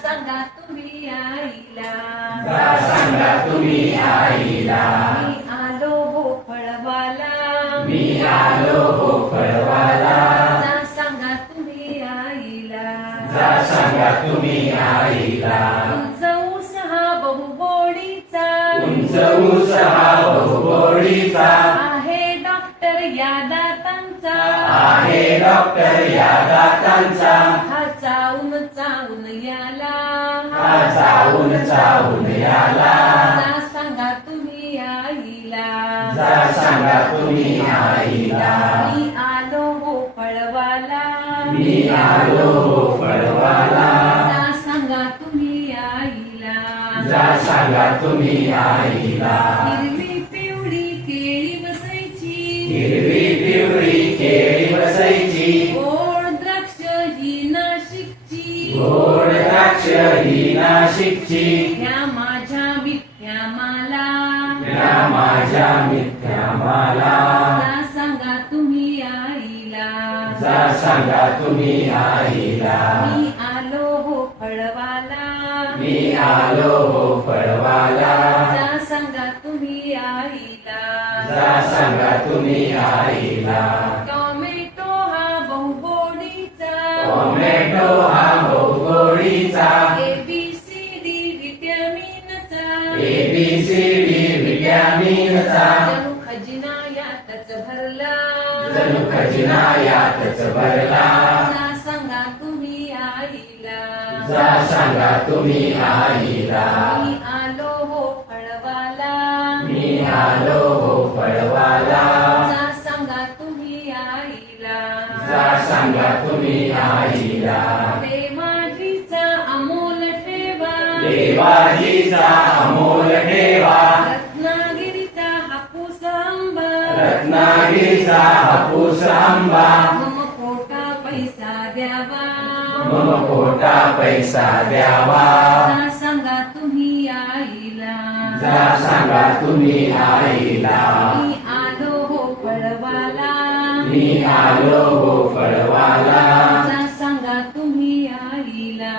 सांगा तुम्ही आईला सांगा तुम्ही आईला मी आलो हो फळवाला आलो हो फळवाला सांगा तुम्ही आईला सांगा तुम्ही आईला. डॉक्टर या दातांचा आहे डॉक्टर या दातांचा हा चावून चावून याला. हा चावून चावून याला. जा सांगा तुम्ही आईला. जा सांगा तुम्ही आईला. मी आलो हो फळवाला मी आलो हो फळवाला जा सांगा तुम्ही आईला. जा सांगा तुम्ही आईला. हिरवी हिरवी पिवळी केळी बसायची. गोड द्राक्ष ही नाशिकची. गोड द्राक्ष ही नाशिकची. ह्या माझ्या मिथ्या माला. या माझ्या मिथ्या माला. जा सांगा तुम्ही आईला. जा सांगा तुम्ही आईला. मी आलो हो फळवाला. मी आलो हो सांगा तुम्ही आईला. टोमॅटो हा बहुगोडीचा टोमॅटो हा बहुगोडीचा जणू खजिना यातच भरला. जणू खजिना यातच भरला. जा सांगा तुम्ही आईला. जा सांगा तुम्ही आईला. मी आलो हो फळवाला. मी आलो जा सांगा तुम्ही आईला. देवाजीचा अमोल ठेवा. देवाजीचा अमोल ठेवा. रत्नागिरीचा हापूस आंबा. रत्नागिरीचा हापूस आंबा. मम पोटा पैसा द्यावा. मम पोटा पैसा द्यावा. जा सांगा तुम्ही आईला. जा सांगा तुम्ही आईला. मी आलो हो फळवाला जा सांगा तुम्ही आईला.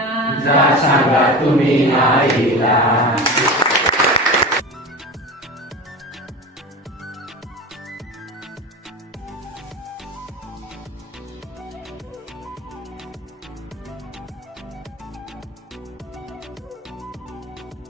जा सांगा तुम्ही आईला.